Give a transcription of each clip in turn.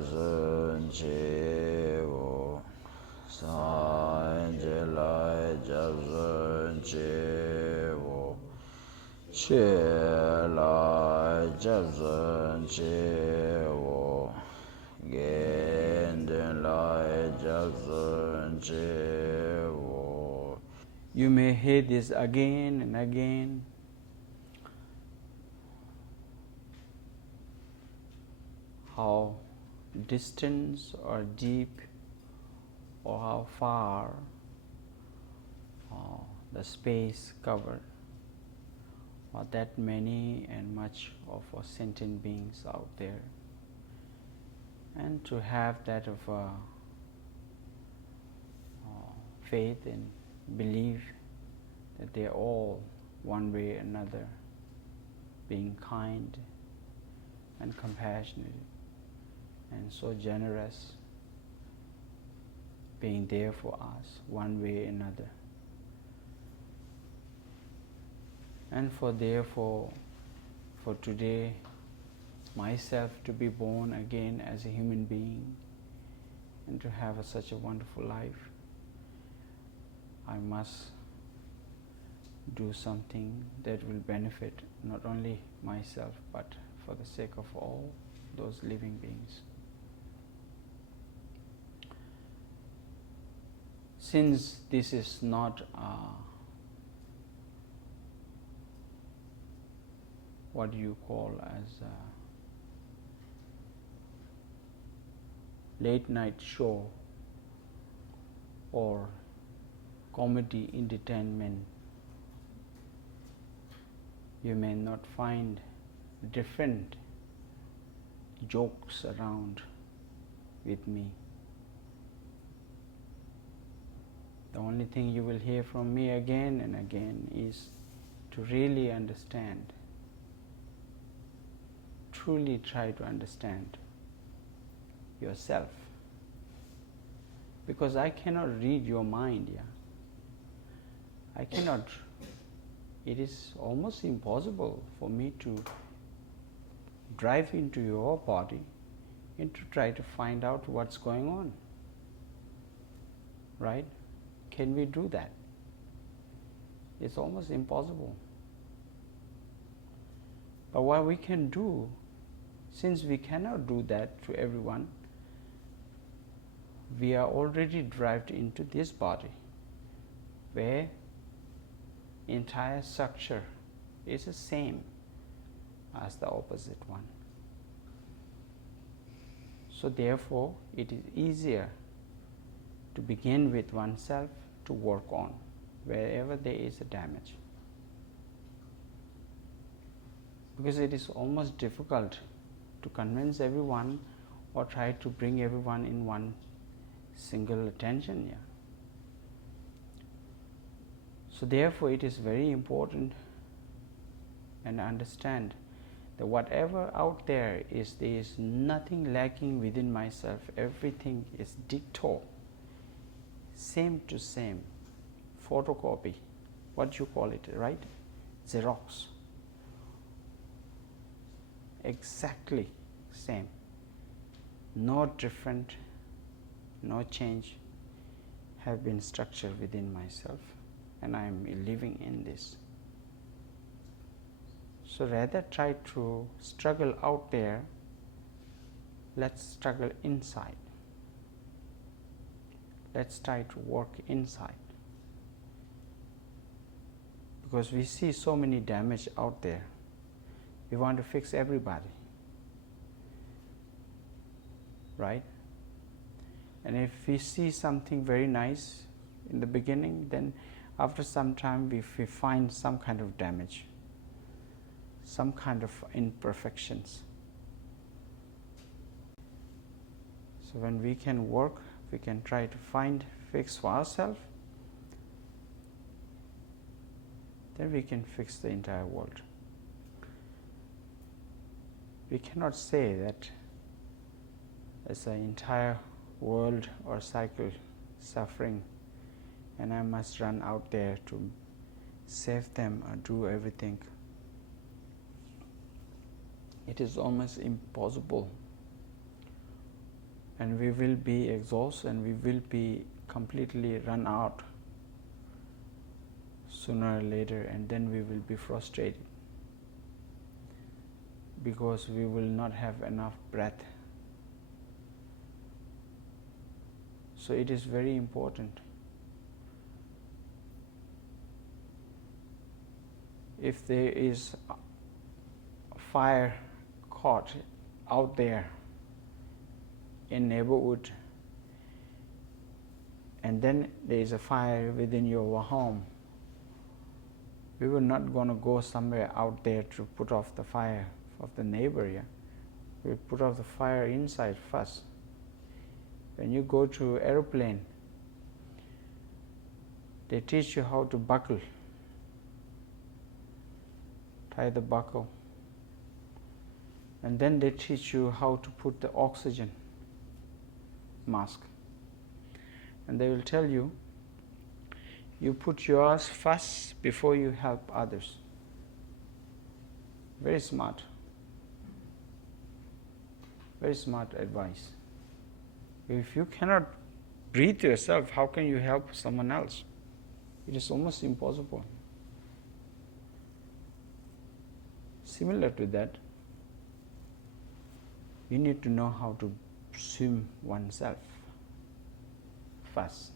Jazun Chiwo Sanje Lai Jazun Chiwo Che Lai Jazun Chiwo Gendun Lai Jazun Chiwo. You may hear this again and again. How distant or deep or how far the space covered, or that many and much of sentient beings out there, and to have that of faith and belief that they are all one way or another being kind and compassionate and so generous, being there for us one way or another. And therefore for today myself to be born again as a human being and to have such a wonderful life, I must do something that will benefit not only myself but for the sake of all those living beings. Since this is not what you call as a late night show or comedy entertainment, you may not find different jokes around with me. The only thing you will hear from me again and again is to really understand, truly try to understand yourself. Because I cannot read your mind, I cannot. It is almost impossible for me to drive into your body and to try to find out what's going on. Right? Can we do that? It's almost impossible. But what we can do, since we cannot do that to everyone, we are already driven into this body where entire structure is the same as the opposite one. So therefore it is easier to begin with oneself to work on wherever there is a damage. Because it is almost difficult to convince everyone or try to bring everyone in one single attention. So therefore it is very important and understand that whatever out there is nothing lacking within myself. Everything is ditto, same to same, photocopy, what you call it, right? Xerox. Exactly same. No different, no change have been structured within myself, and I am living in this. So rather try to struggle out there, let's struggle inside. Let's try to work inside. Because we see so many damage out there. We want to fix everybody. Right? And if we see something very nice in the beginning, then after some time if we find some kind of damage, some kind of imperfections. So when we can work, we can try to fix for ourselves, then we can fix the entire world. We cannot say that as an entire world or cycle suffering and I must run out there to save them or do everything. It is almost impossible and we will be exhausted and we will be completely run out sooner or later, and then we will be frustrated because we will not have enough breath. So it is very important. If there is a fire caught out there in neighborhood, and then there is a fire within your home, we were not going to go somewhere out there to put off the fire of the neighbor. Yeah? We put off the fire inside first. When you go to aeroplane, they teach you how to buckle, tie the buckle, and then they teach you how to put the oxygen mask, and they will tell you, you put yours first before you help others. Very smart. Very smart advice. If you cannot breathe yourself, how can you help someone else? It is almost impossible. Similar to that, you need to know how to swim oneself first.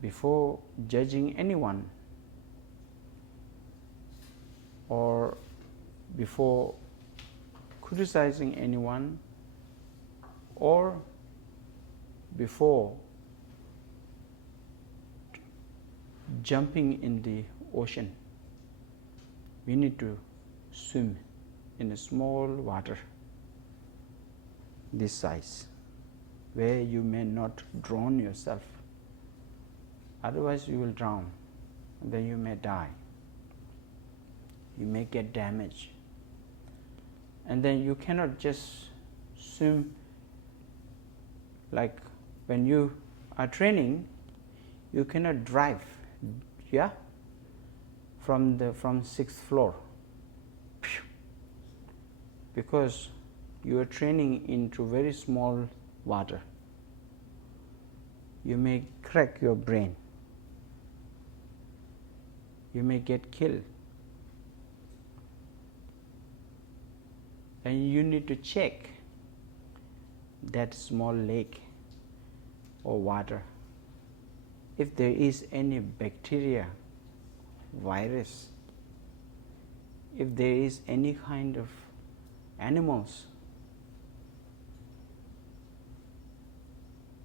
Before judging anyone, or before criticizing anyone, or before jumping in the ocean, we need to swim in a small water this size, where you may not drown yourself. Otherwise you will drown, and then you may die. You may get damaged. And then you cannot just swim like when you are training, you cannot drive, yeah, from 6th floor, because you are training into very small water. You may crack your brain. You may get killed. And you need to check that small lake or water. If there is any bacteria, virus, if there is any kind of animals,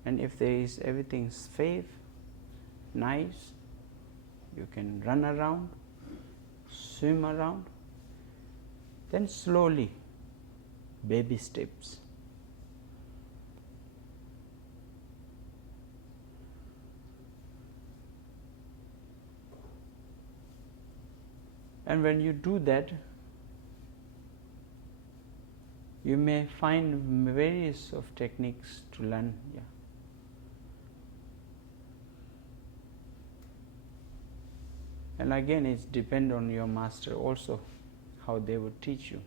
and if there is everything safe, nice, you can run around, swim around, then slowly, baby steps. And when you do that, you may find various of techniques to learn. Yeah. And again, it depends on your master also, how they would teach you.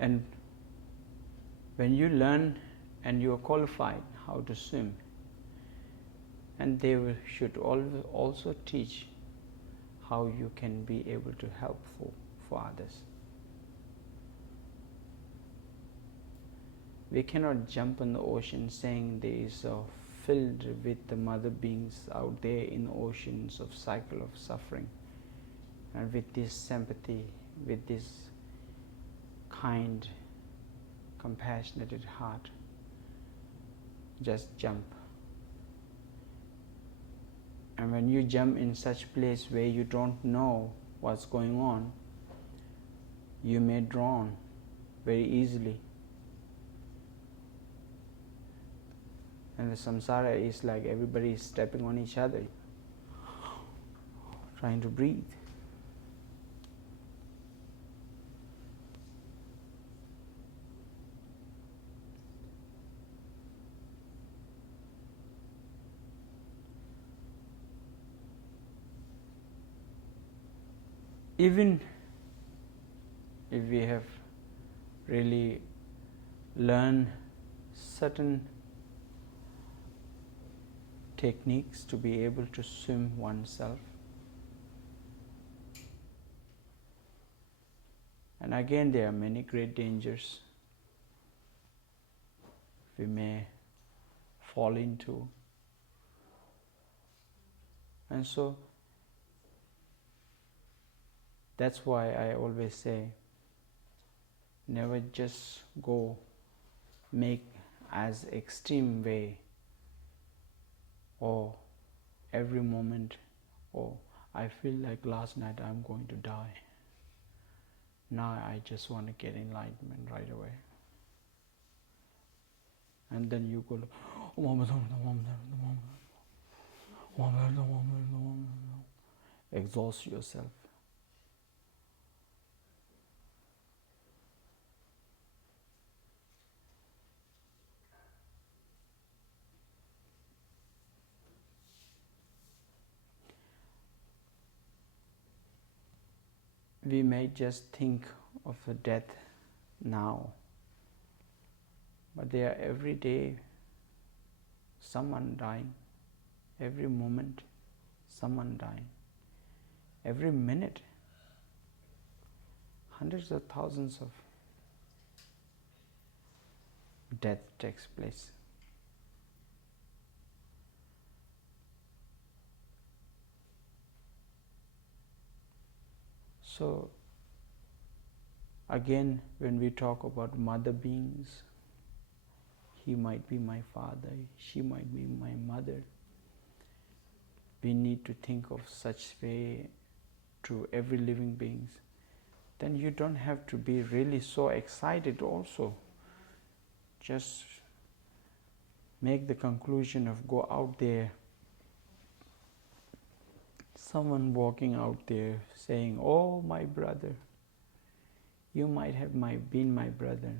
And when you learn and you are qualified how to swim, and they should also teach how you can be able to help for others. We cannot jump in the ocean saying there is filled with the mother beings out there in oceans of cycle of suffering, and with this sympathy, with this kind, compassionate heart, just jump. And when you jump in such place where you don't know what's going on, you may drown very easily. And the samsara is like everybody is stepping on each other, trying to breathe. even if we have really learned certain techniques to be able to swim oneself, and again there are many great dangers we may fall into. And so that's why I always say, never just go make as extreme way, or every moment, oh, I feel like last night I'm going to die. Now I just want to get enlightenment right away. And then you go, exhaust yourself. We may just think of the death now, but there are every day someone dying, every moment someone dying, every minute hundreds of thousands of death takes place. So again, when we talk about mother beings, he might be my father, she might be my mother. We need to think of such way to every living beings. Then you don't have to be really so excited also. Just make the conclusion of go out there, someone walking out there saying, oh my brother, you might have been my brother.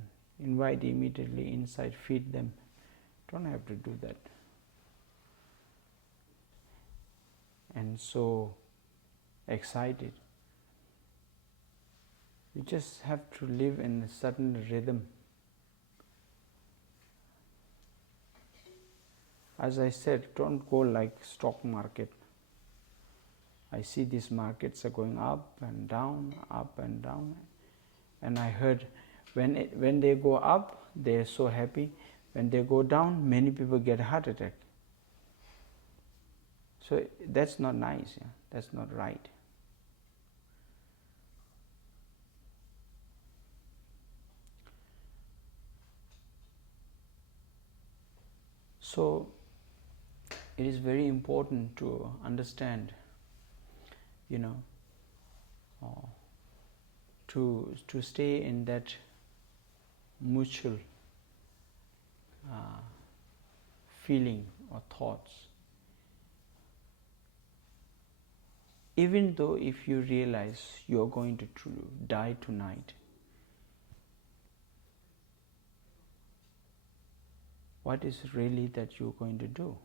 Invite immediately inside, feed them. Don't have to do that. And so excited. You just have to live in a certain rhythm. As I said, don't go like stock market. I see these markets are going up and down, and I heard when they go up, they are so happy. When they go down, many people get a heart attack. So that's not nice. Yeah? That's not right. So it is very important to understand, to stay in that mutual feeling or thoughts. Even though if you realize you're going to die tonight, what is really that you're going to do?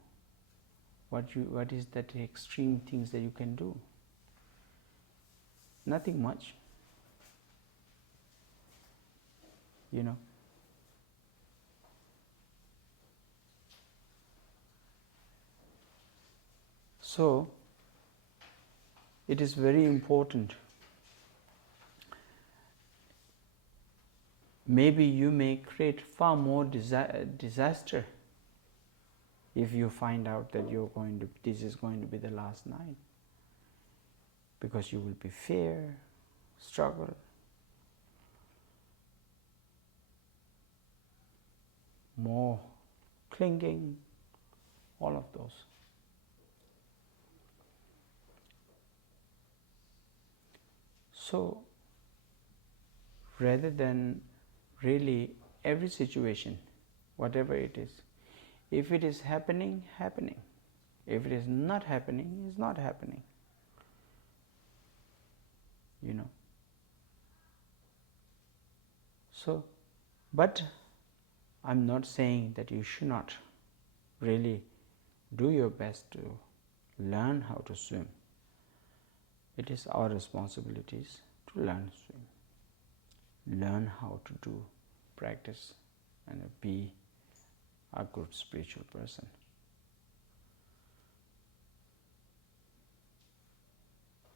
What is that extreme things that you can do? Nothing much. So it is very important. Maybe you may create far more disaster if you find out that this is going to be the last night, because you will be fear, struggle, more clinging, all of those. So rather than really every situation, whatever it is, if it is happening, happening. If it is not happening, it's not happening. So, but I'm not saying that you should not really do your best to learn how to swim. It is our responsibilities to learn swim, learn how to do practice and be a good spiritual person.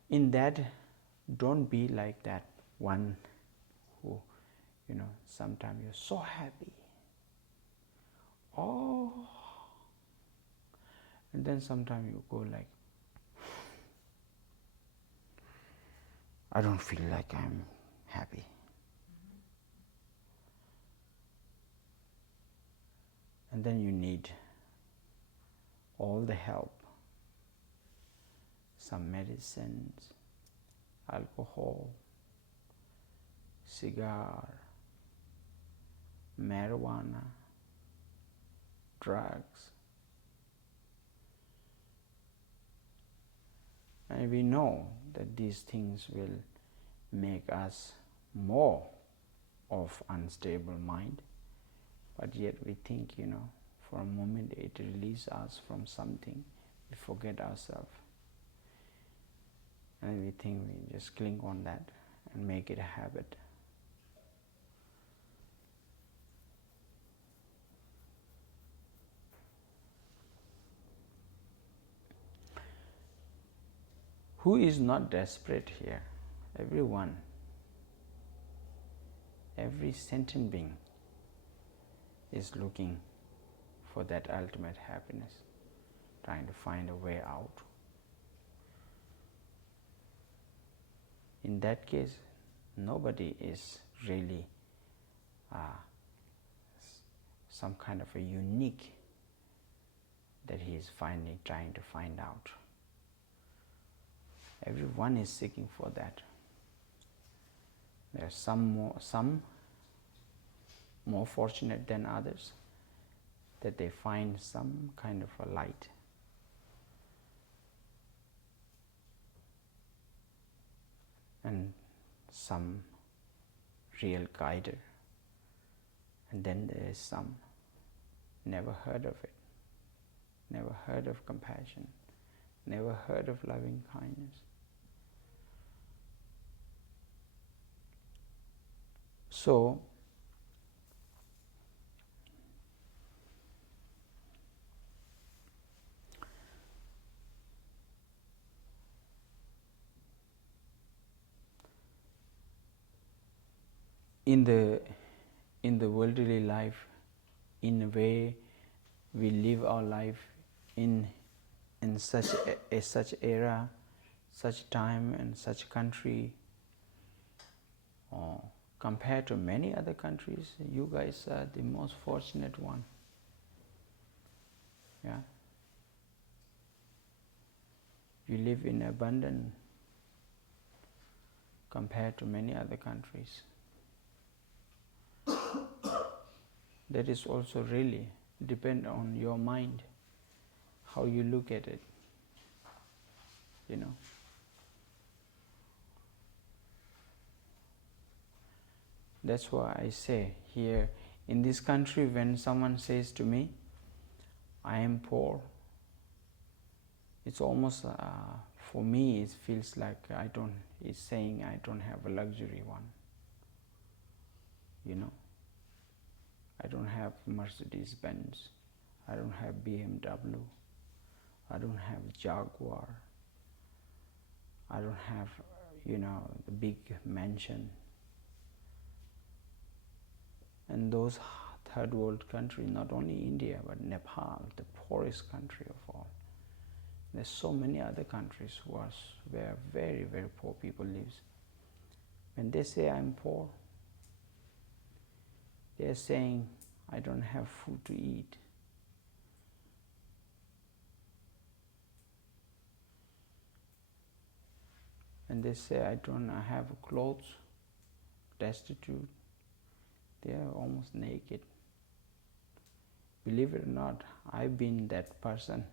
In that, don't be like that one who, sometimes you're so happy. Oh, and then sometimes you go like, I don't feel like I'm happy. And then you need all the help, some medicines, alcohol, cigar, marijuana, drugs. And we know that these things will make us more of unstable mind, but yet we think, for a moment it releases us from something, we forget ourselves. And we think we just cling on that and make it a habit. Who is not desperate here? Everyone. Every sentient being is looking for that ultimate happiness, trying to find a way out. In that case, nobody is really some kind of a unique that he is trying to find out. Everyone is seeking for that. There are some more fortunate than others, that they find some kind of a light. And some real guider. And then there is some never heard of it, never heard of compassion, never heard of loving kindness. So, in the worldly life, in a way, we live our life in such era, such time, and such country. Compared to many other countries, you guys are the most fortunate one. Yeah, you live in abundance compared to many other countries. That is also really depend on your mind, how you look at it, That's why I say here, in this country, when someone says to me, I am poor, it's almost, for me, it feels like it's saying I don't have a luxury one. I don't have Mercedes-Benz, I don't have BMW, I don't have Jaguar, I don't have, the big mansion. And those third world countries, not only India, but Nepal, the poorest country of all. There's so many other countries where very, very poor people live. When they say I'm poor, they're saying I don't have food to eat. And they say I don't have clothes, destitute. They are almost naked. Believe it or not, I've been that person.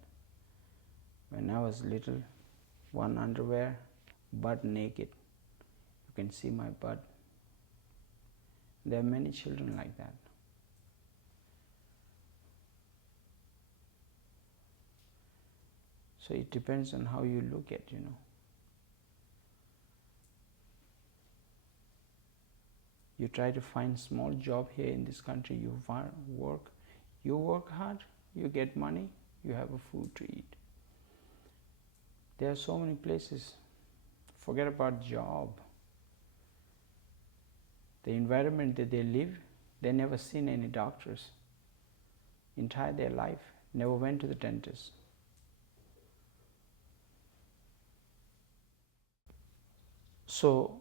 When I was little, one underwear, butt naked. You can see my butt. There are many children like that. So it depends on how you look at, You try to find small job here in this country, you work hard, you get money, you have a food to eat. There are so many places. Forget about job. The environment that they live, they never seen any doctors. Entire their life, never went to the dentist. So,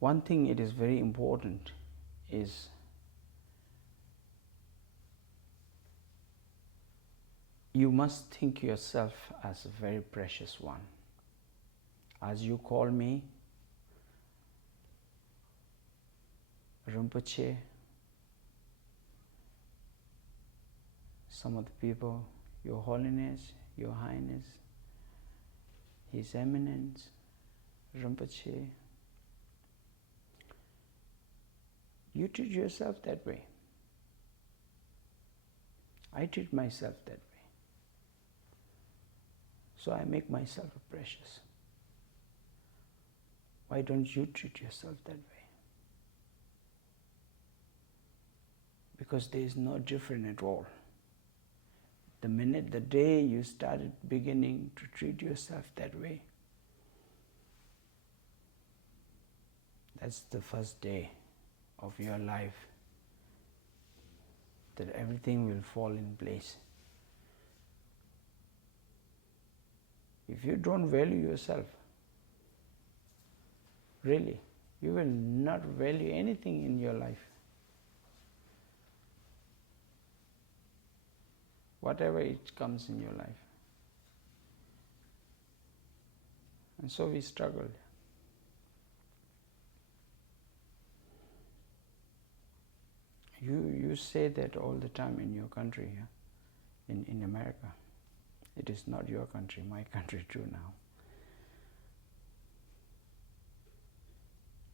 one thing it is very important is you must think yourself as a very precious one. As you call me Rinpoche, some of the people, Your Holiness, Your Highness, His Eminence, Rinpoche, you treat yourself that way. I treat myself that way. So I make myself precious. Why don't you treat yourself that way? Because there is no different at all. The day you started beginning to treat yourself that way, that's the first day of your life that everything will fall in place. If you don't value yourself, really, you will not value anything in your life. Whatever it comes in your life. And so we struggled. You say that all the time in your country, in America. It is not your country, my country too now.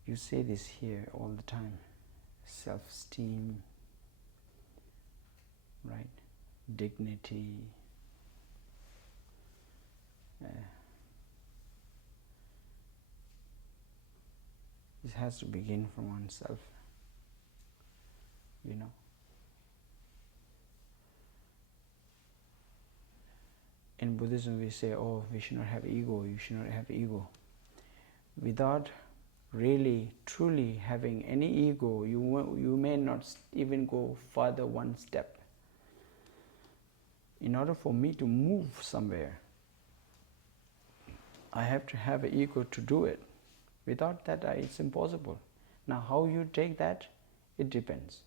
You say this here all the time. Self-esteem, right? Dignity. This has to begin from oneself, you know. In Buddhism we say, oh, we should not have ego, you should not have ego. Without really, truly having any ego, you may not even go further one step. In order for me to move somewhere, I have to have an ego to do it. Without that, it's impossible. Now, how you take that, it depends.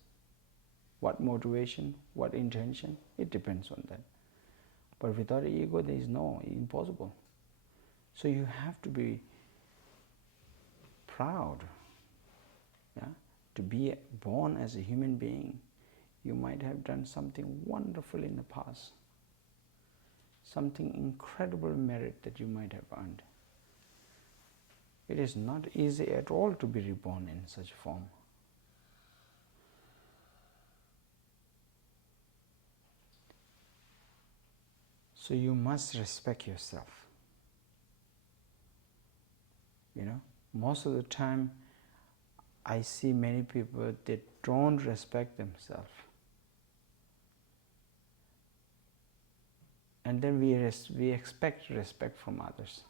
What motivation, what intention, it depends on that. But without an ego, there is no, impossible. So you have to be proud, yeah? To be born as a human being. You might have done something wonderful in the past, something incredible merit that you might have earned. It is not easy at all to be reborn in such form. So you must respect yourself. You know, most of the time I see many people that don't respect themselves. And then we expect respect from others.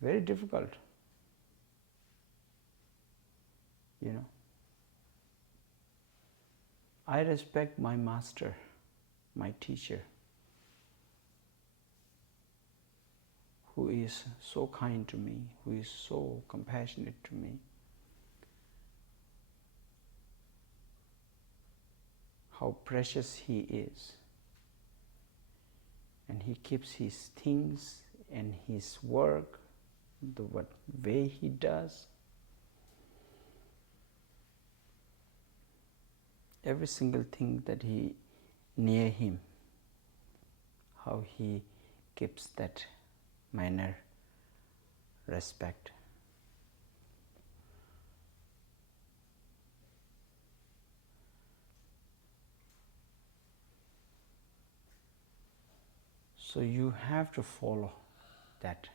Very difficult. You know. I respect my master, my teacher, who is so kind to me, who is so compassionate to me. How precious he is. And he keeps his things and his work, the way he does. Every single thing that he near him, how he keeps that manner, respect. So you have to follow that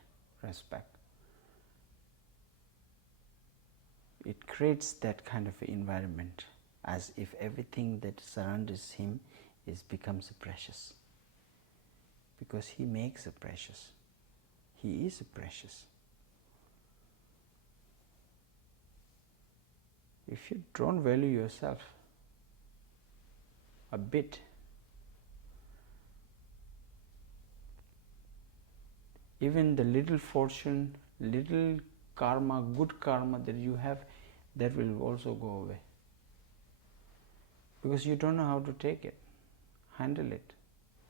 respect. It creates that kind of environment, as if everything that surrounds him becomes precious. Because he makes it precious. He is precious. If you don't value yourself a bit, even the little fortune, little karma, good karma that you have, that will also go away. Because you don't know how to take it, handle it,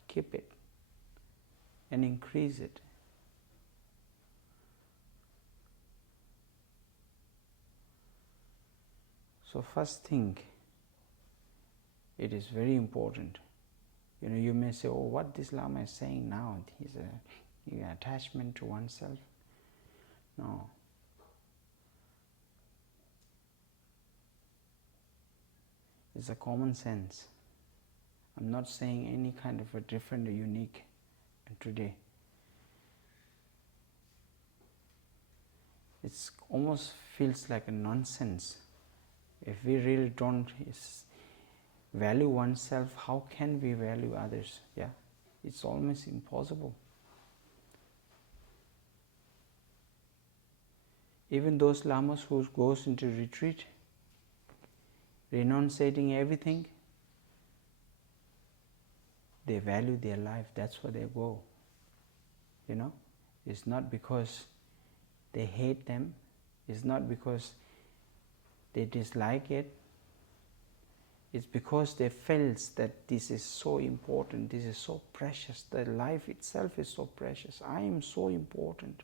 keep it, and increase it. So first thing, it is very important. You may say, oh, what this Lama is saying now, he's an attachment to oneself. No. It's a common sense. I'm not saying any kind of a different or unique today. It almost feels like a nonsense. If we really don't value oneself, how can we value others? Yeah, it's almost impossible. Even those lamas who goes into retreat, renunciating everything, they value their life. That's why they go. It's not because they hate them. It's not because they dislike it. It's because they felt that this is so important, this is so precious, that life itself is so precious. I am so important.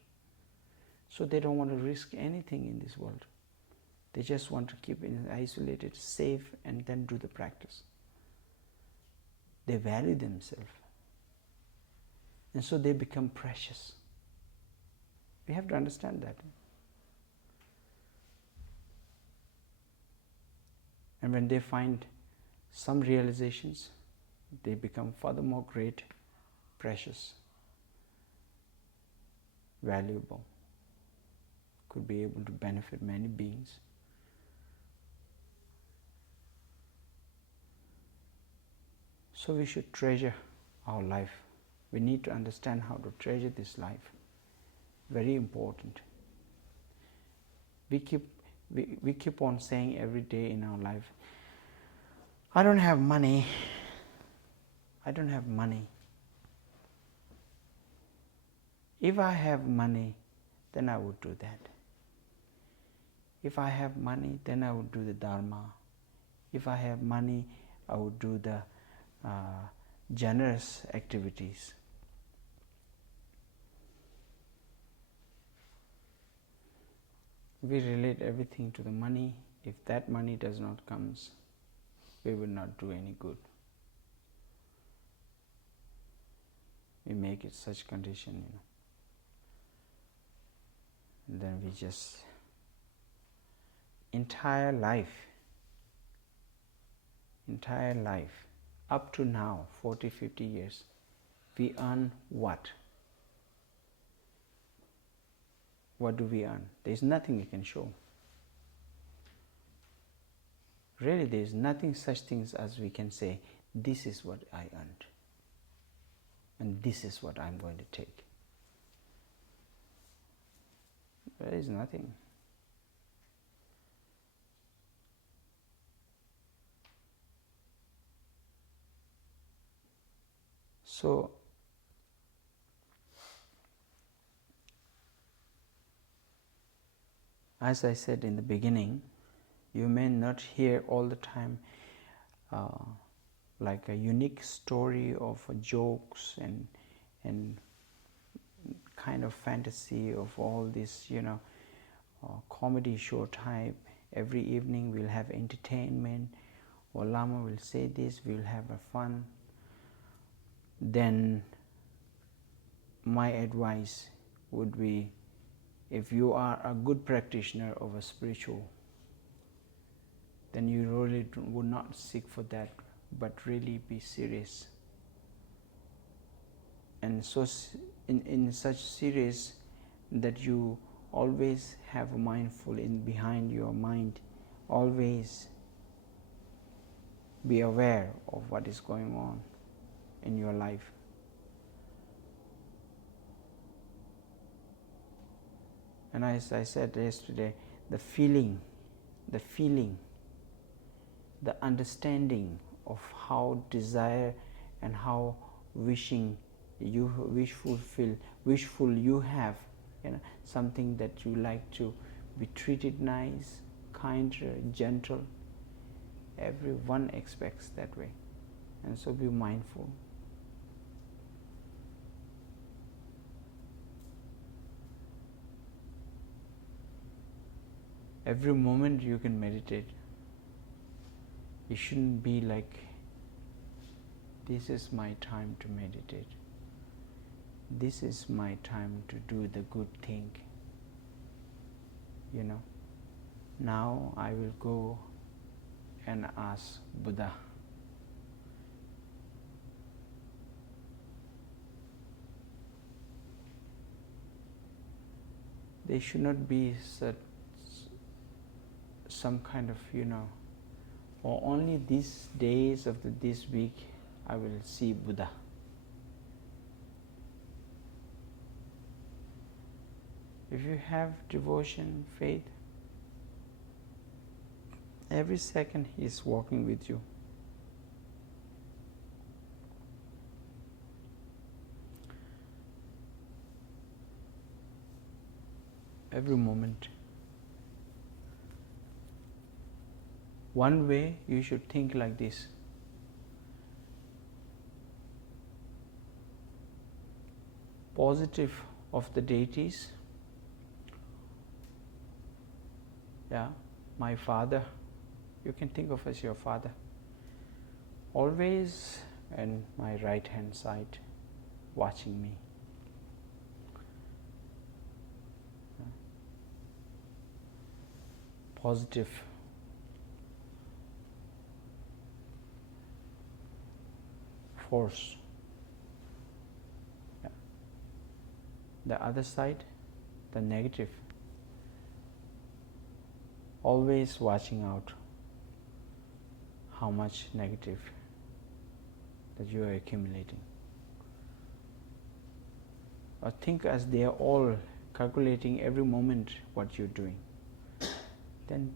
So they don't want to risk anything in this world. They just want to keep it isolated, safe, and then do the practice. They value themselves. And so they become precious. We have to understand that. And when they find some realizations, they become furthermore great, precious, valuable, could be able to benefit many beings. So we should treasure our life. We need to understand how to treasure this life. Very important. We keep on saying every day in our life, I don't have money. I don't have money. If I have money, then I would do that. If I have money, then I would do the Dharma. If I have money, I would do the generous activities. We relate everything to the money. If that money does not come, we will not do any good. We make it such condition, And then we just, entire life, up to now, 40, 50 years, we earn what? What do we earn? There is nothing we can show. Really, there is nothing such things as we can say, this is what I earned, and this is what I'm going to take. There is nothing. So, as I said in the beginning, you may not hear all the time like a unique story of jokes and kind of fantasy of all this, comedy show type. Every evening we'll have entertainment, or Lama will say this, we'll have a fun. Then my advice would be, if you are a good practitioner of a spiritual, then you really would not seek for that, but really be serious. And so in such serious, that you always have mindful in behind your mind, always be aware of what is going on in your life. And as I said yesterday, the feeling, the understanding of how desire and how wishful you have, something that you like to be treated nice, kind, gentle. Everyone expects that way, and so be mindful. Every moment you can meditate. It shouldn't be like, this is my time to meditate. This is my time to do the good thing. Now I will go and ask Buddha. There should not be some kind of, or only these days of this week I will see Buddha. If you have devotion, faith, every second He is walking with you. Every moment. One way you should think like this. Positive of the deities. My father, you can think of as your father. Always on my right hand side, watching me. Positive. Force. The other side, the negative. Always watching out how much negative that you are accumulating. Or think as they are all calculating every moment what you're doing. Then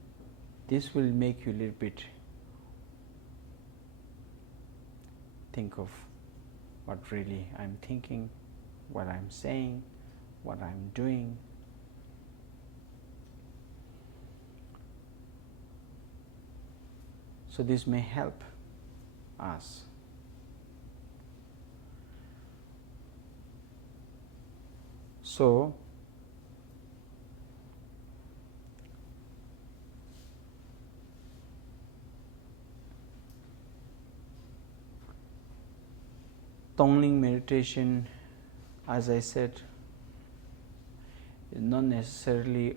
this will make you a little bit think of what really I'm thinking, what I'm saying, what I'm doing. So this may help us. So Tongling meditation, as I said, is not necessarily,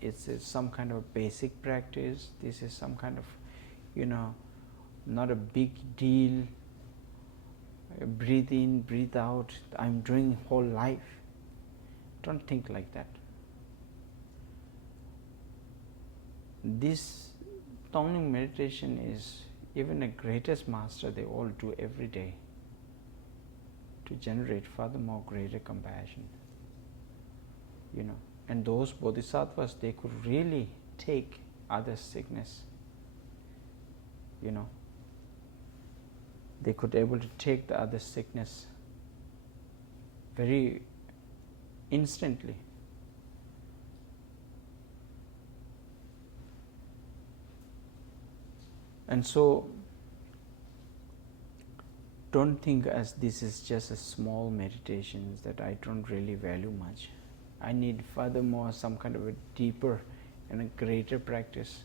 it's some kind of basic practice. This is some kind of, not a big deal. Breathe in, breathe out. I'm doing whole life. Don't think like that. This Tongling meditation is, even the greatest master, they all do every day to generate furthermore greater compassion. And those bodhisattvas, they could really take others' sickness. They could able to take the other's sickness very instantly. And so don't think as this is just a small meditation that I don't really value much. I need furthermore some kind of a deeper and a greater practice.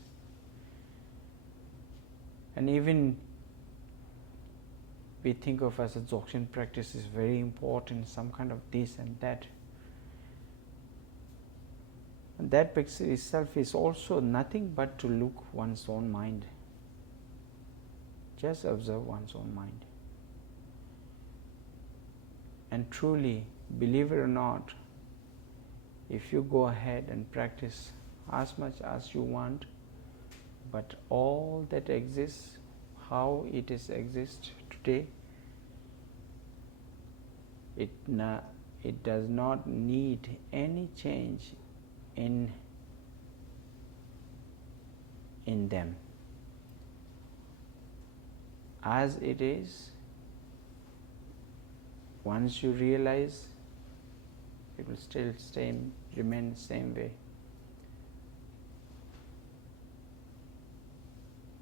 And even we think of as a Dzogchen practice is very important, some kind of this and that. And that practice itself is also nothing but to look one's own mind. Just observe one's own mind. And truly, believe it or not, if you go ahead and practice as much as you want, but all that exists, how it is exists today, it does not need any change in them. As it is, once you realize, it will still remain the same way.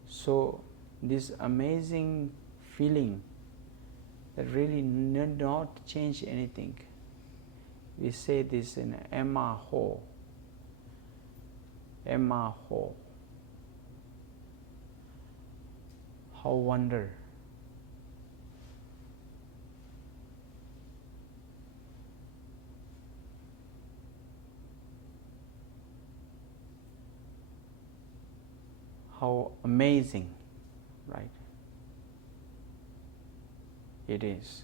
So this amazing feeling that really need not change anything. We say this in Emma Ho. Emma Ho. How wonder. How amazing, right? It is.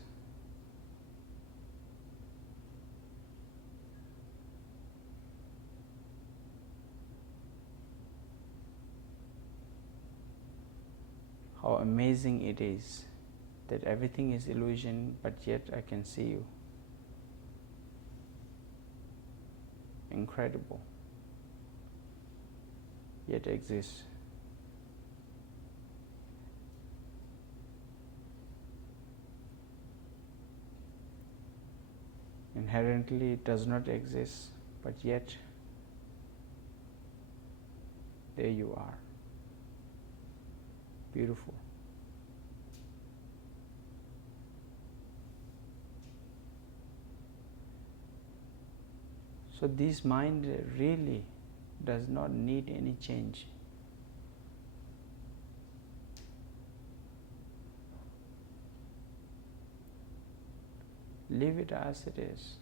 How amazing it is that everything is illusion, but yet I can see you. Incredible. Yet exists. Inherently it does not exist, but yet there you are. Beautiful. So this mind really does not need any change. Leave it as it is.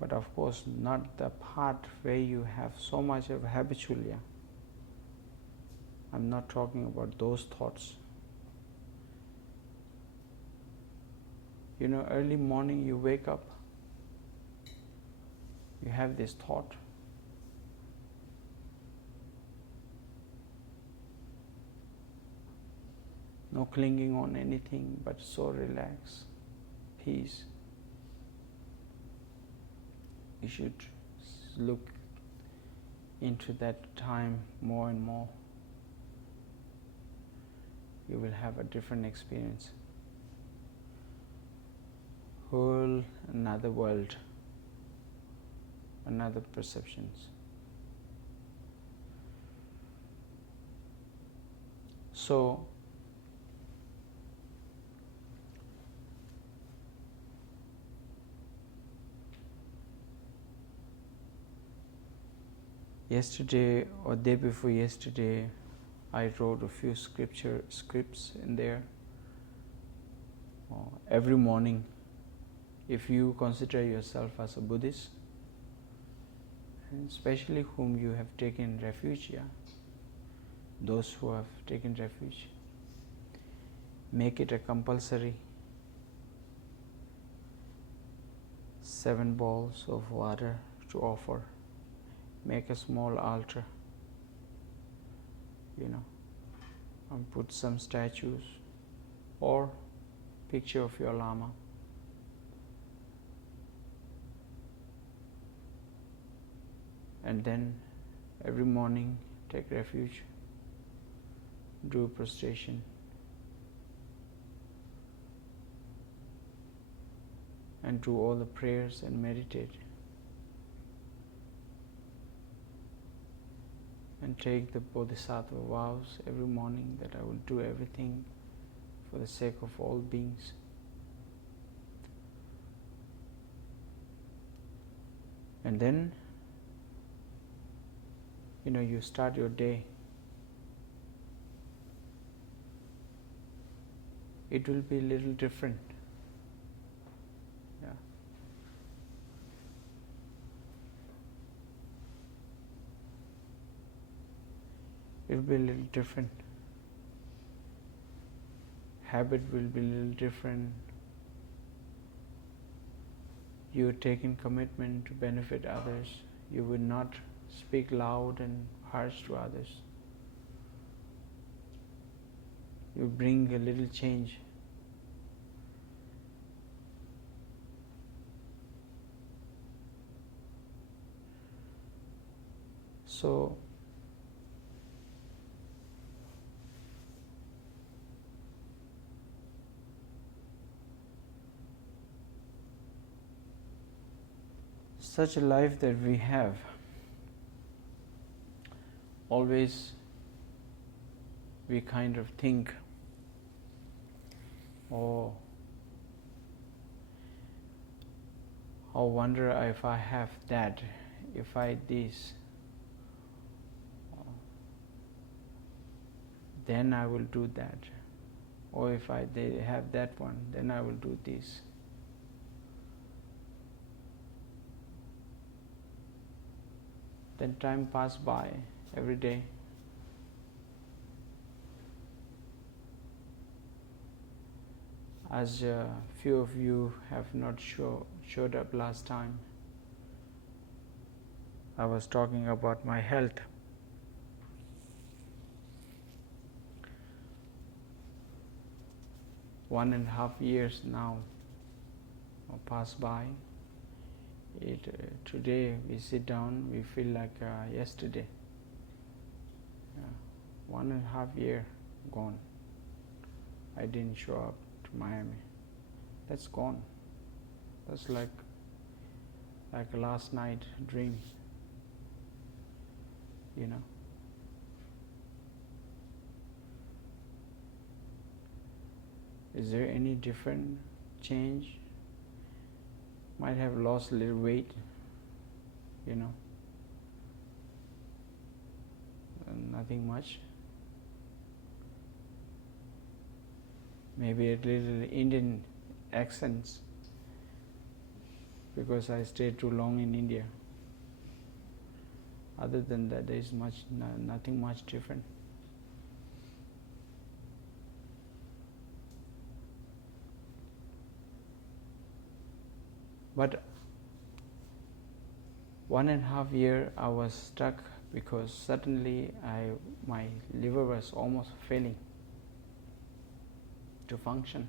But of course, not the part where you have so much of habitualia. I'm not talking about those thoughts. You know, early morning you wake up, you have this thought. No clinging on anything, but so relaxed, peace. You should look into that time more and more. You will have a different experience. Whole another world, another perceptions. So yesterday or day before yesterday, I wrote a few scripts in there. Every morning, if you consider yourself as a Buddhist, and especially whom you have taken refuge, those who have taken refuge, make it a compulsory 7 bowls of water to offer. Make a small altar, and put some statues or picture of your Lama. And then every morning take refuge, do prostration, and do all the prayers and meditate. And take the Bodhisattva vows every morning that I will do everything for the sake of all beings. And then, you start your day. It will be a little different. will be a little different. Habit will be a little different. You are taking commitment to benefit others. You will not speak loud and harsh to others. You bring a little change. So, such a life that we have, always we kind of think, oh, I wonder if I have that, if I this, then I will do that. Or if they have that one, then I will do this. Then time pass by every day. As a few of you have not showed up last time, I was talking about my health. One and a half years now pass by. Today we sit down, we feel like yesterday. 1.5 years gone. I didn't show up to Miami. That's gone. That's like a last night dream. Is there any different change? Might have lost a little weight, nothing much. Maybe a little Indian accents because I stayed too long in India. Other than that, there is nothing much different. But 1.5 years I was stuck because suddenly my liver was almost failing to function.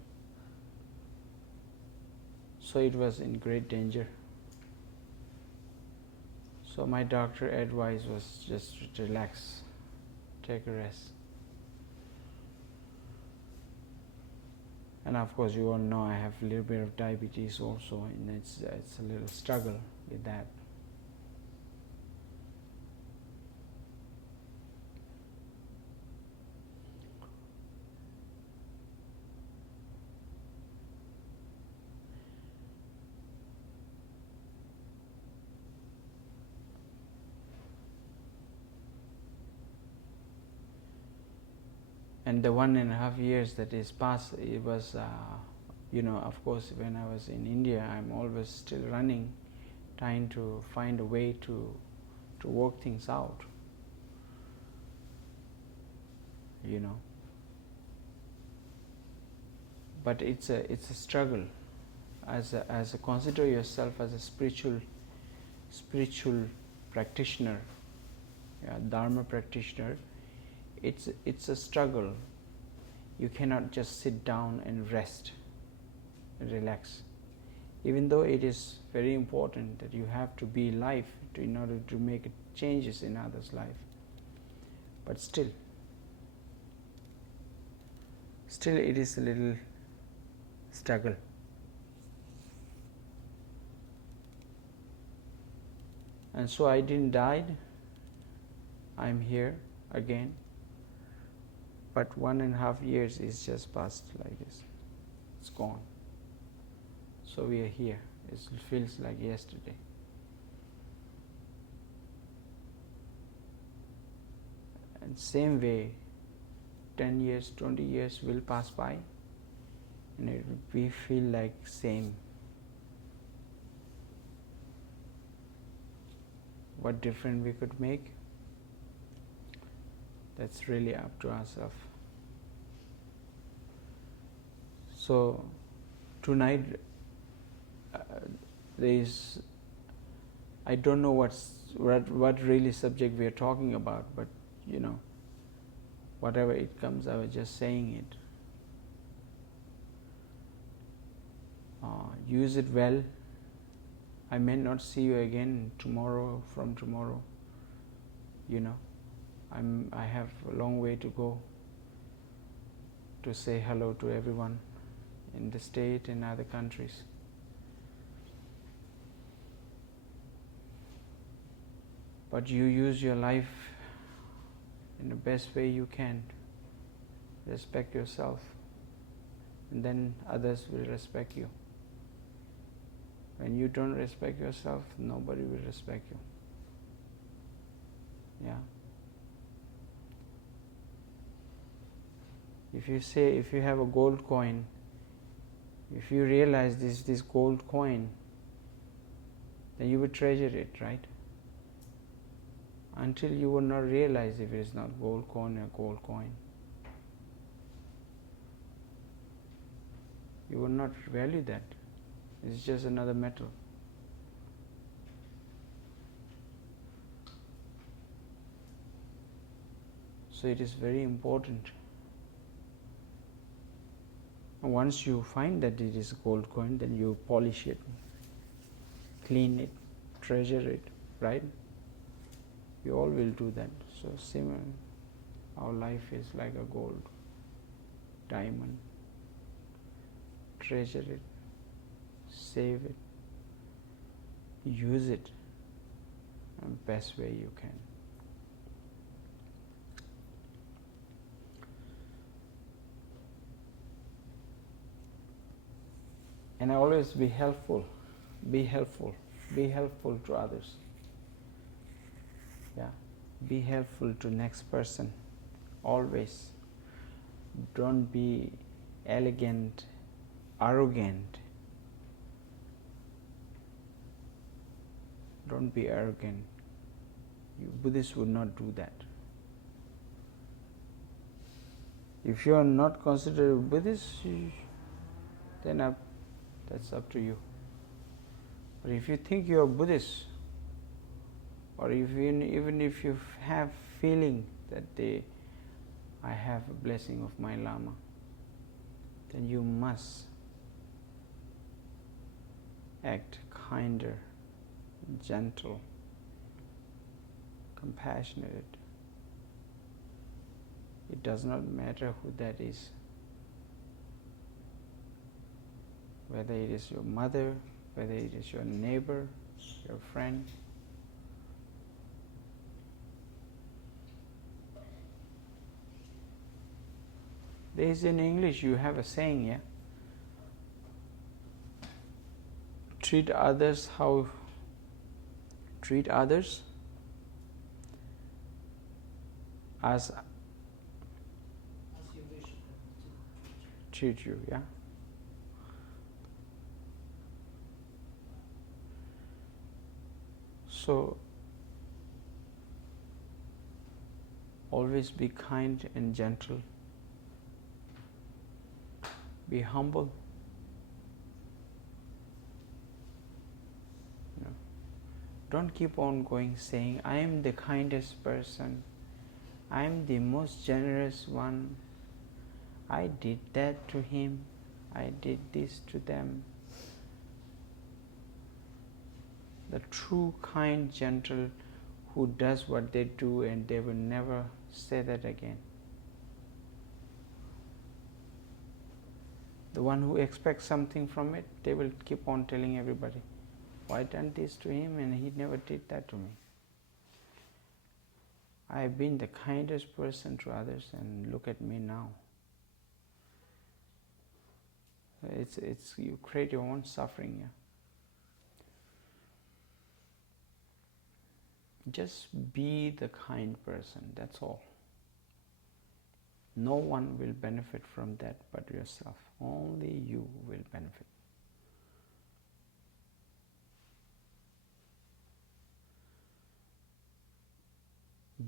So it was in great danger. So my doctor advice was just relax, take a rest. And of course you all know I have a little bit of diabetes also, and it's a little struggle with that. And the 1.5 years that is past, it was, of course, when I was in India, I'm always still running, trying to find a way to work things out, But it's a struggle. Consider yourself as a spiritual practitioner, Dharma practitioner. It's a struggle. You cannot just sit down and rest and relax. Even though it is very important that you have to be alive in order to make changes in others' life. But still it is a little struggle. And so I didn't die. I'm here again. But 1.5 years is just passed like this. It's gone. So we are here. It feels like yesterday. And same way, 10 years, 20 years will pass by, and we feel like same. What difference we could make? That's really up to ourselves. So tonight I don't know what really subject we are talking about, but whatever it comes, I was just saying it. Use it well. I may not see you again tomorrow, from tomorrow. I have a long way to go to say hello to everyone in the state and other countries. But you use your life in the best way you can. Respect yourself, and then others will respect you. When you don't respect yourself, nobody will respect you. Yeah. If you have a gold coin, if you realize this gold coin, then you would treasure it, right? Until you will not realize if it is not gold coin or gold coin, you will not value that. It's just another metal. So it is very important. Once you find that it is a gold coin, then you polish it, clean it, treasure it, right? We all will do that. So similar, our life is like a gold diamond. Treasure it, save it, use it in the best way you can. And always be helpful, be helpful, be helpful to others. Yeah, be helpful to next person, always. Don't be elegant, arrogant. Don't be arrogant. Buddhists would not do that. If you are not considered Buddhist, then that's up to you. But if you think you are Buddhist, or even if you have feeling that I have a blessing of my Lama, then you must act kinder, gentle, compassionate. It does not matter who that is. Whether it is your mother, whether it is your neighbor, your friend. There is in English, you have a saying, yeah? Treat others as you wish them to treat you, yeah? So, always be kind and gentle. Be humble. Don't keep on going saying, I am the kindest person. I am the most generous one. I did that to him. I did this to them. The true, kind, gentle who does what they do and they will never say that again. The one who expects something from it, they will keep on telling everybody, "Oh, I done this to him and he never did that to me. I have been the kindest person to others and look at me now." It's you create your own suffering, yeah. Just be the kind person, that's all. No one will benefit from that but yourself. Only you will benefit.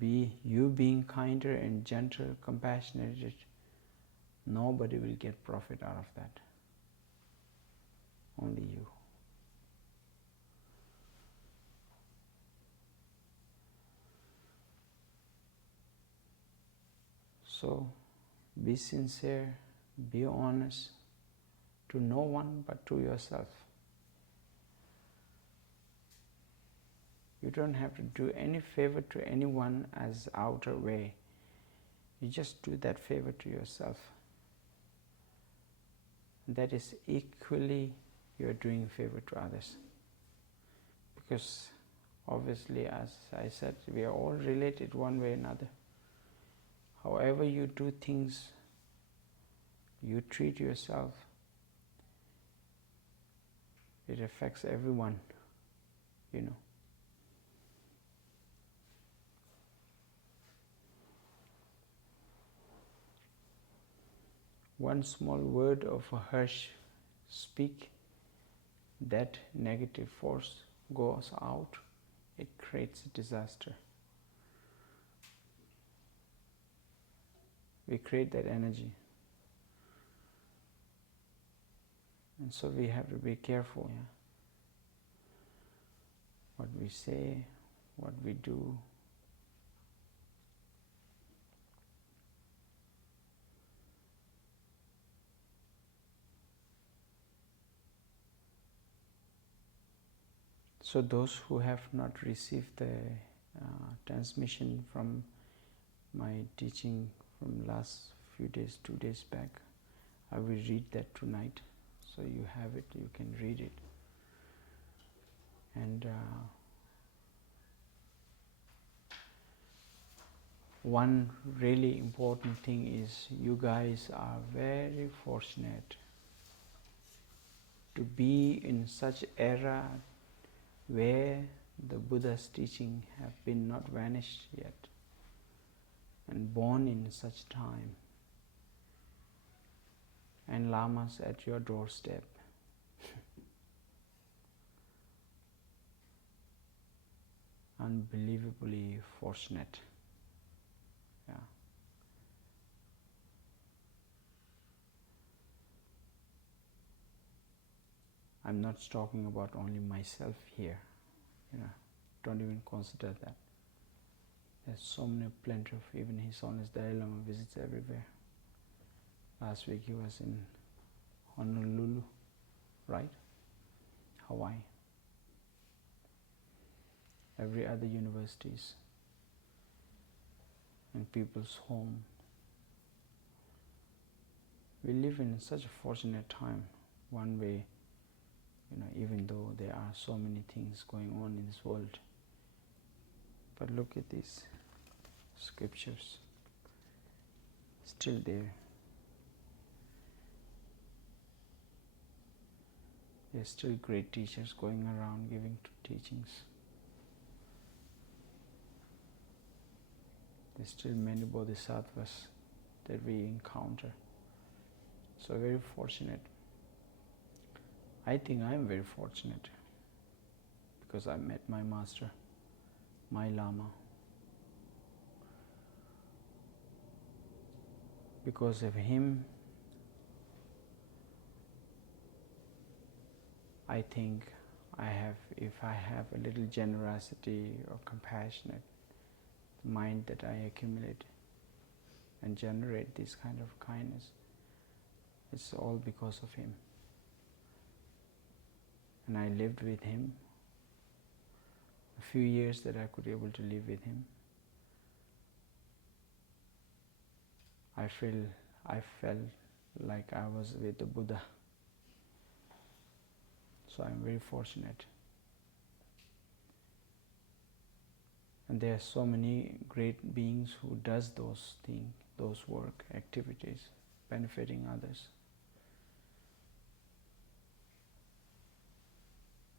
you being kinder and gentle, compassionate, nobody will get profit out of that. Only you. So, be sincere, be honest to no one but to yourself. You don't have to do any favor to anyone as outer way. You just do that favor to yourself. That is equally you're doing favor to others. Because obviously, as I said, we are all related one way or another. However you do things, you treat yourself, it affects everyone, you know. One small word of a harsh speak, that negative force goes out, it creates a disaster. We create that energy. And so we have to be careful, yeah? What we say, what we do. So those who have not received the transmission from my teaching from last few days, 2 days back, I will read that tonight. So you have it, you can read it. And one really important thing is you guys are very fortunate to be in such era where the Buddha's teaching have been not vanished yet and born in such time, and lamas at your doorstep. Unbelievably fortunate. Yeah. I'm not talking about only myself here, you know, don't even consider that. There's so many, plenty of, even His Holiness Dalai Lama visits everywhere. Last week he was in Honolulu, right? Hawaii. Every other universities and people's home. We live in such a fortunate time, one way, you know, even though there are so many things going on in this world. But look at these scriptures, still there. There's still great teachers going around giving teachings. There's still many bodhisattvas that we encounter. So very fortunate. I think I'm very fortunate because I met my master, my Lama. Because of him, I think if I have a little generosity or compassionate mind that I accumulate and generate this kind of kindness, it's all because of him. And I lived with him a few years that I could be able to live with him. I felt like I was with the Buddha. So I'm very fortunate. And there are so many great beings who does those things, those work, activities, benefiting others.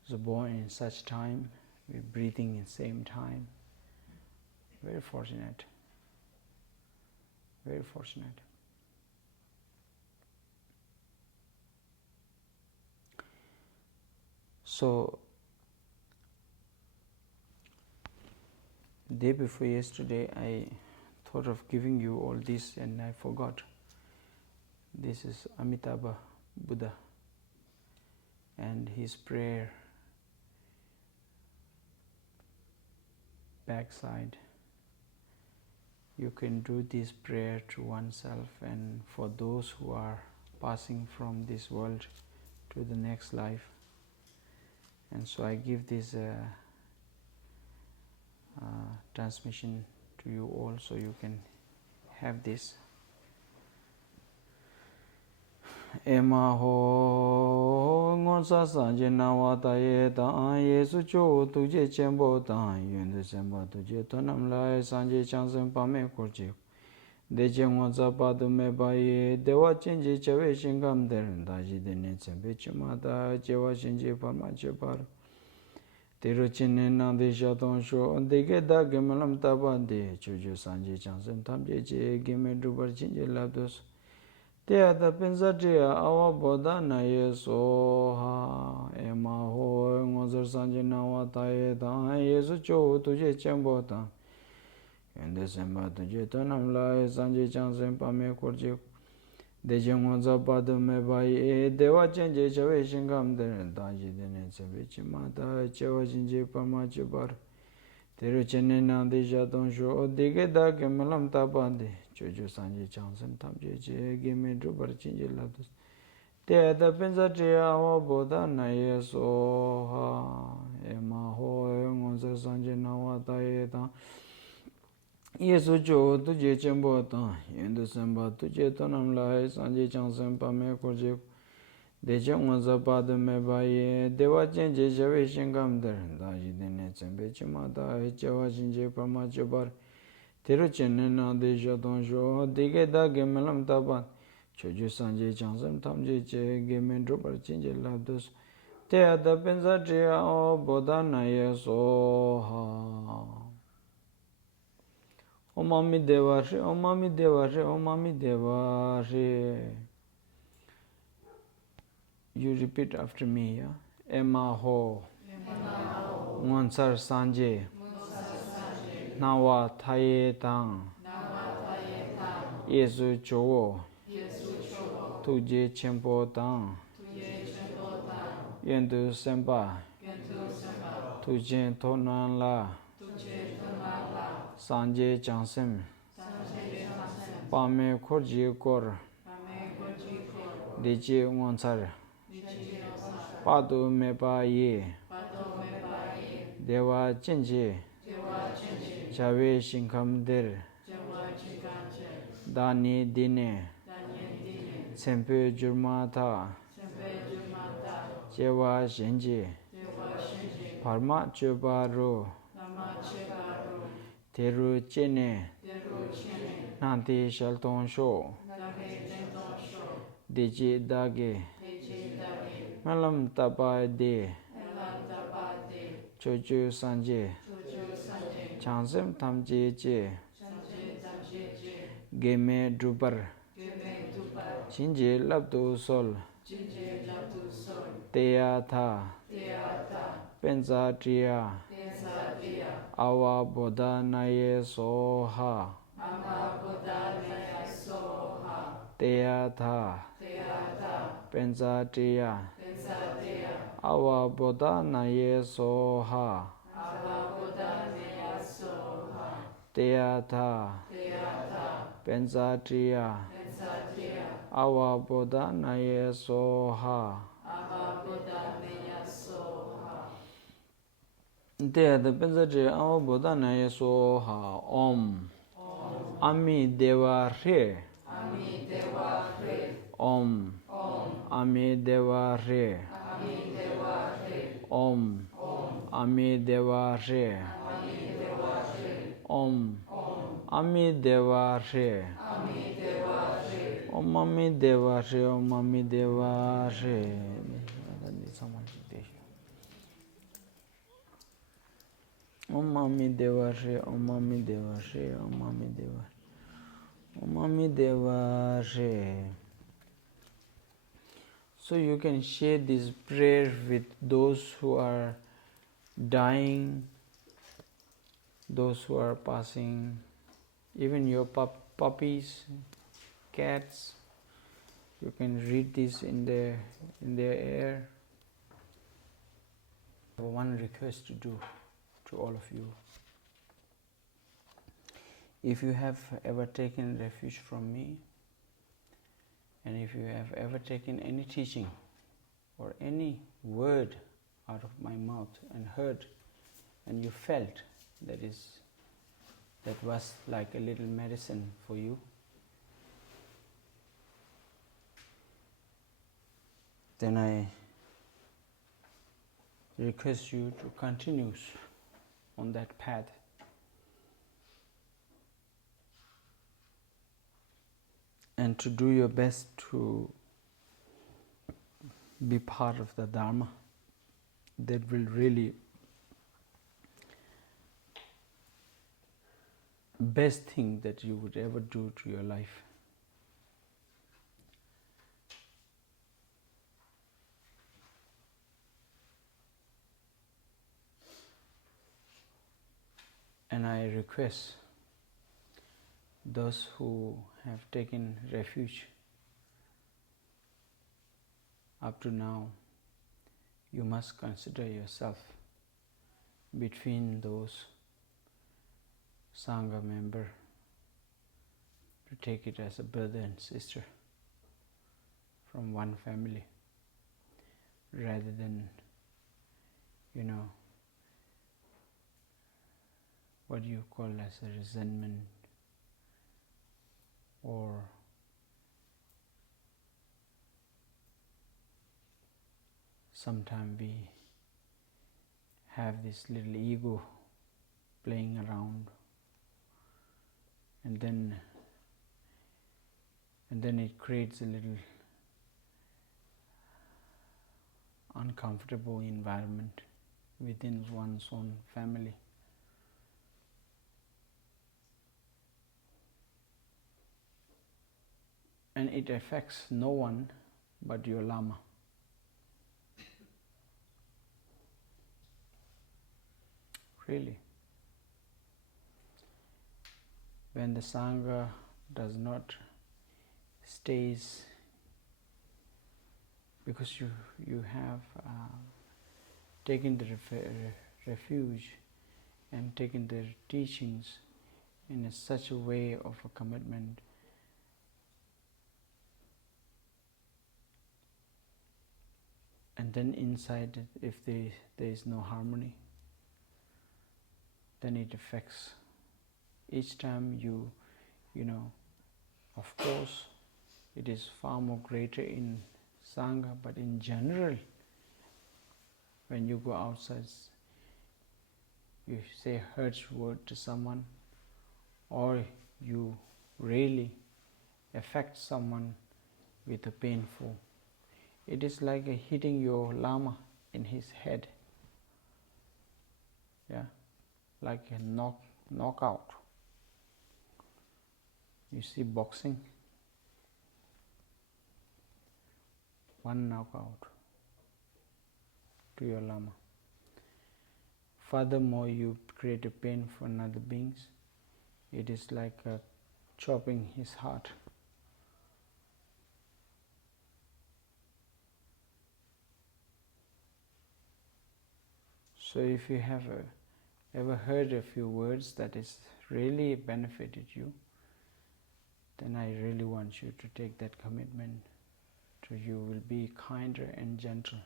So born in such time, we're breathing in the same time. Very fortunate. Very fortunate. So day before yesterday I thought of giving you all this and I forgot. This is Amitabha Buddha and his prayer backside. You can do this prayer to oneself and for those who are passing from this world to the next life. And so I give this transmission to you all so you can have this. Ema ho ngonsa sanje nawa taye ta Yesu cho tuje chenpo ta yundu semba tuje tonam lai sanje chansen pame korje deje ngonsa padu me baye dewa chenje chewe shingam derin daji dene chenpe chumata chewa shinje parma chepar Tiru chine nandi shaton sho dege da gemalam taba de chuju sanje chansen tamje che geme drubar chinje labdos Teata pensatia awa boda na yeso ha ema ho ngozar sanje nawa taye ta yesu cho tuje chenpo ta yende semba tuje tonam lai sanje chansen pame korje deje ngoza padu me bayi dewa chenje chewe shingam dene daji dene sembe chimata chewa chenje pama chebar Tiru chene nandi shaton sho dige da kemalam tabande Chuju sanje chansen tamje che geme drubar chinje labdus Teata pensatia awa boda na yeso ha ema ho ngonsa sanje nawa taye ta Yesu cho tuje chenpo ta yendu semba tuje tonam lai sanje chansen pame korje Deje ngonsa padu me baye dewa chenje chewe shingam der daji dene chenpe chimata chewa chinje parma chebar Tiru chene nandi shaton sho dige da gemelam taban Chuju sanje chansam tamje che geme drubar chinje labdus Teata pensatia o boda na yeso ha Om Ami Deva Shri, Om Ami Deva Shri, Om Ami Deva Shri. You repeat after me, yeah? Ema ho, Ngonsar Sanje, Nawa Thaye Tang, Yesu Chowo, Tuje Chenpo Tang, Yendu Sempa, Tuje Tonan La, Sanje Chansem, Pame Korji Kor, Deje Ngonsar, Padu Mepa Ye, Dewa Chenje, Chave Shinkam Der, Dani Dine, Sempe Jurmata, Chewa Shenje, Parma Chubaro, Teru Chene, Nanti Shalton Sho, Deji Dage, Malam Tapa De, Chochu Sanje, Chansem Tamje Che, Geme Drubar, Chinje Labdo Sol, Teata, Penza Tria, Awa Boda Naye Soha, Teata, Penza Tria, Awa Boda Naye Soha, Teata, Penza Tria, Awa Boda Naye Soha. Teata Penza Tria, Awa Boda Naye Soha. Om. Ami Deva Re. Om. Ami Deva Re. Om. Ami Deva Re. Om. Ami Deva Re. Om Ami Deva Re. Om Ami Deva Re. Om Ami Deva Re. Om Ami Deva Re. Om Ami Deva Re. Om Ami Deva Re. So you can share this prayer with those who are dying those who are passing, even your puppies, cats, you can read this in their air. I have one request to do to all of you. If you have ever taken refuge from me, and if you have ever taken any teaching or any word out of my mouth and heard, and you felt that was like a little medicine for you, then I request you to continue on that path. And to do your best to be part of the Dharma that will really best thing that you would ever do to your life. And I request those who have taken refuge up to now, you must consider yourself between those Sangha member to take it as a brother and sister from one family, rather than, what you call as a resentment, or sometimes we have this little ego playing around, and then it creates a little uncomfortable environment within one's own family. And it affects no one but your Lama. Really. When the Sangha does not stays, because you have taken the refuge and taken their teachings in such a way of a commitment, and then inside, if there is no harmony, then it affects. Each time you of course, it is far more greater in Sangha, but in general, when you go outside, you say a harsh word to someone, or you really affect someone with a painful, it is like hitting your Lama in his head. Yeah, like a knockout. You see boxing, one knockout to your Lama. Furthermore, you create a pain for another beings. It is like chopping his heart. So if you have ever heard a few words that has really benefited you, then I really want you to take that commitment to you will be kinder and gentle.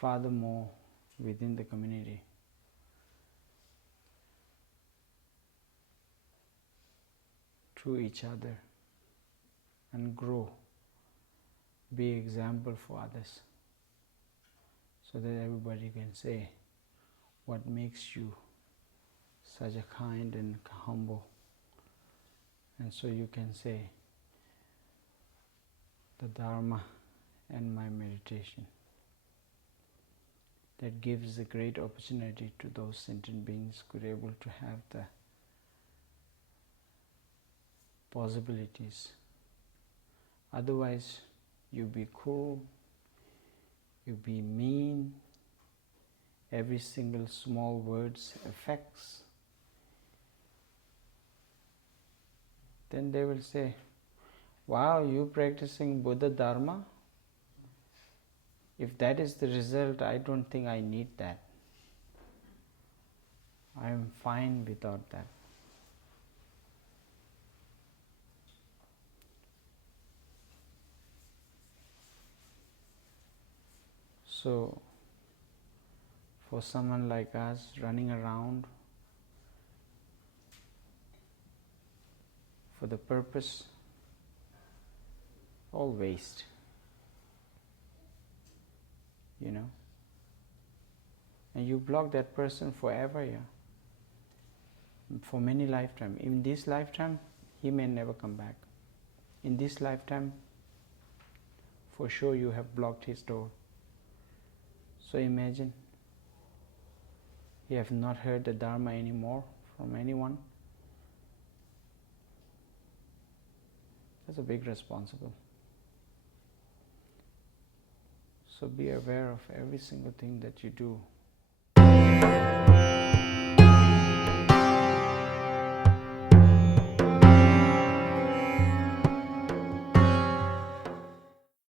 Furthermore, within the community. To each other and grow. Be example for others, so that everybody can say what makes you such a kind and humble. And so you can say the Dharma and my meditation. That gives a great opportunity to those sentient beings who are able to have the possibilities. Otherwise, you be cruel, you be mean, every single small word's effects, then they will say, wow, you practicing Buddha Dharma? If that is the result, I don't think I need that. I am fine without that. So, for someone like us running around for the purpose, all waste, you know. And you block that person forever, yeah. For many lifetimes. In this lifetime, he may never come back. In this lifetime, for sure you have blocked his door. So imagine, you have not heard the Dharma anymore from anyone. That's a big responsibility. So be aware of every single thing that you do.